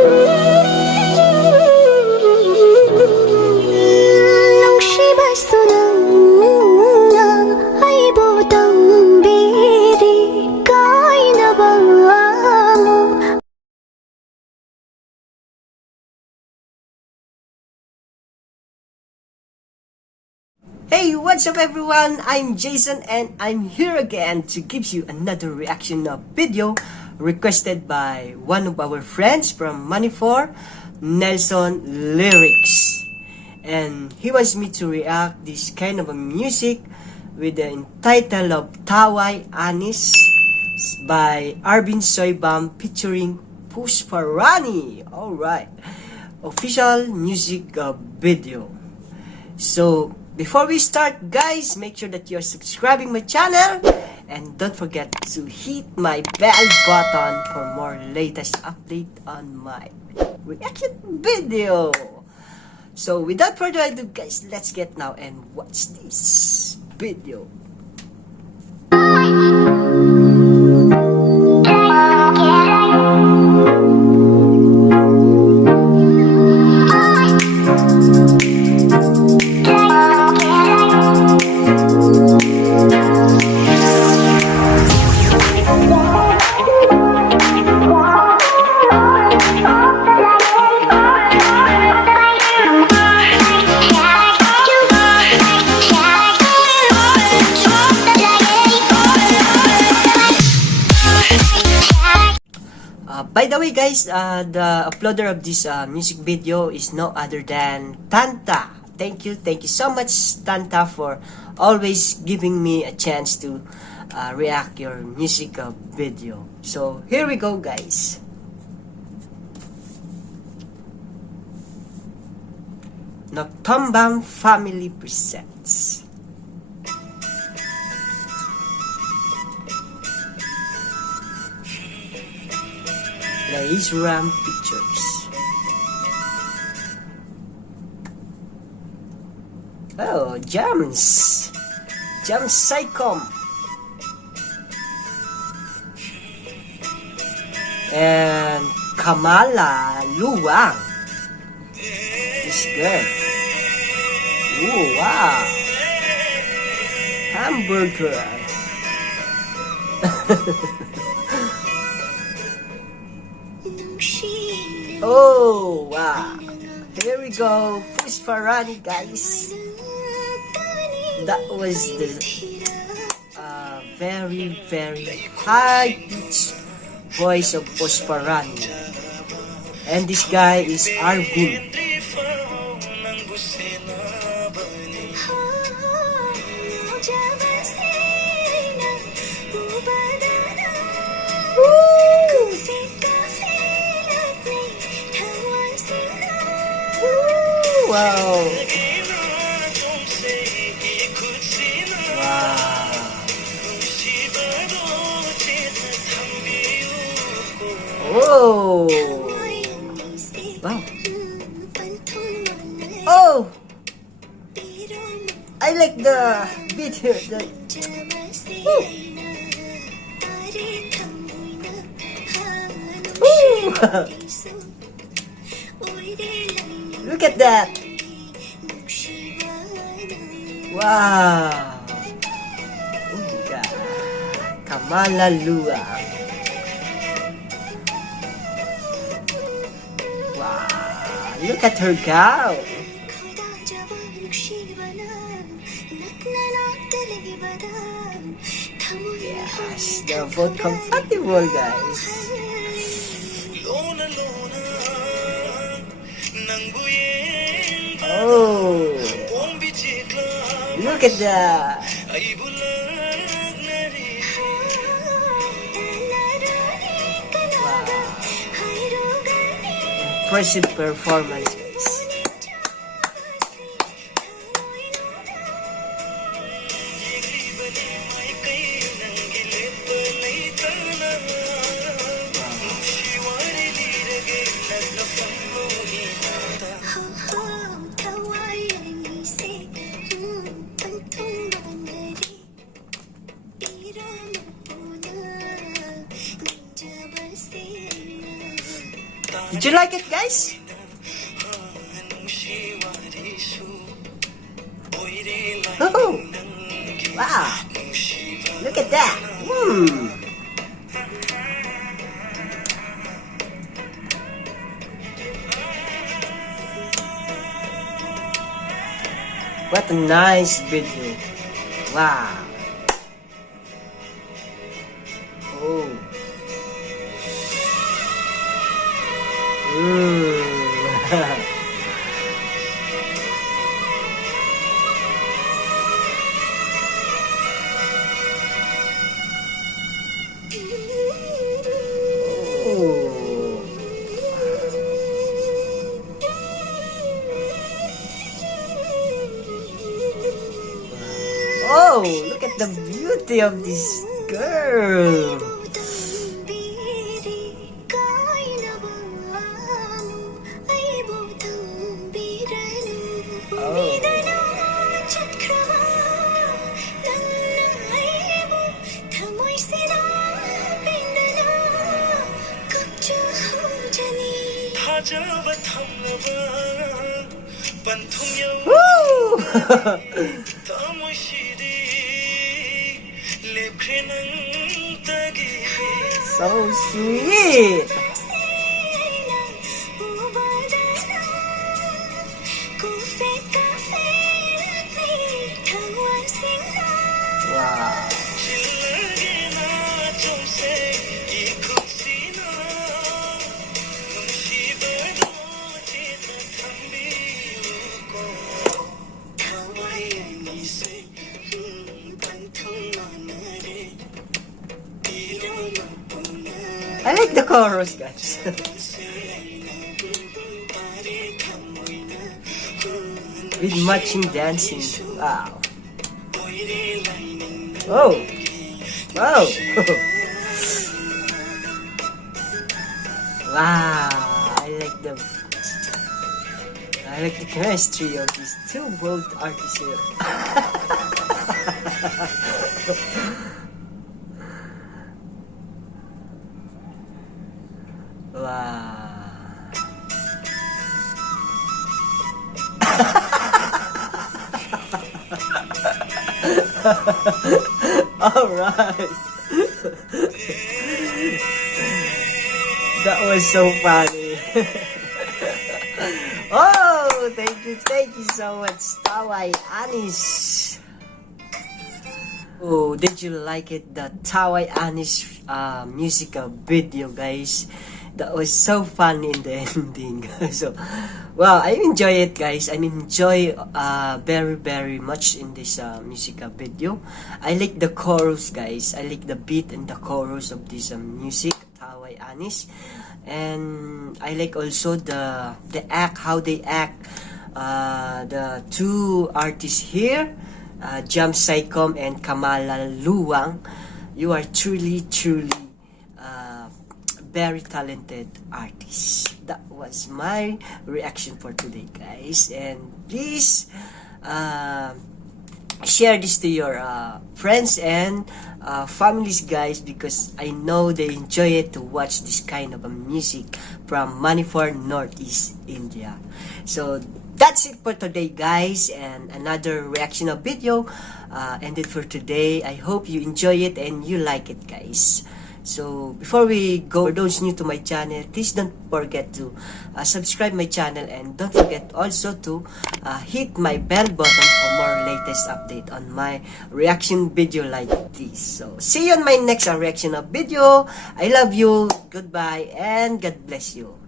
Hey, what's up everyone? I'm Jayson and I'm here again to give you another reaction of video requested by one of our friends from Manifor, Nelson Lyrics. And he wants me to react this kind of a music with the title of Thawai Anise by Arbin Soibam featuring Pushparani. Alright, official music video. So, before we start, guys, make sure that you're subscribing my channel and don't forget to hit my bell button for more latest update on my reaction video. So without further ado, guys, let's get now and watch this video. By the way, guys, the uploader of this music video is no other than Tantha. Thank you so much, Tantha, for always giving me a chance to react your music video. So here we go, guys. Soibam Family presents. Huidrom Pictures. Oh, Jams Psychom. And Kamala Luwang. This girl. Oh, wow. Hamburger. Oh, wow. Here we go. Pushparani, guys. That was the very, very high-pitched voice of Pushparani. And this guy is Arbin. Wow. Wow. Oh. Wow. Oh. I like the beat here. Look at that. Wow. Kamala Luwang. Wow. Look at her gown. Yes, they're both compatible, guys. Oh, look at that. Wow. Impressive performance. Did you like it, guys? Oh, wow! Look at that! What a nice video! Wow! Oh! Oh, look at the beauty of this girl. So sweet. Wow. I like the chorus, guys. With matching dancing. Wow. Oh. Wow. Wow. I like the chemistry of these two both artists here. Wow. All right. That was so funny. Oh, thank you so much, Thawai Anise. Oh, did you like it? The Thawai Anise musical video, guys. That was so fun in the ending. So, wow, I enjoy it, guys. I enjoy very much in this musical video. I like the chorus, guys. I like the beat and the chorus of this music, Thawai Anise. And I like also the act, how they act. The two artists here, Jam Saikom and Kamala Luwang. You are truly very talented artists. That was my reaction for today, guys. And please share this to your friends and families, guys, because I know they enjoy it to watch this kind of music from Manipur, Northeast India. So that's it for today, guys, and another reaction of video ended for today. I hope you enjoy it and you like it, guys. So before we go, for those new to my channel, please don't forget to subscribe my channel, and don't forget also to hit my bell button for more latest update on my reaction video like this. So see you on my next reaction of video. I love you, goodbye, and God bless you.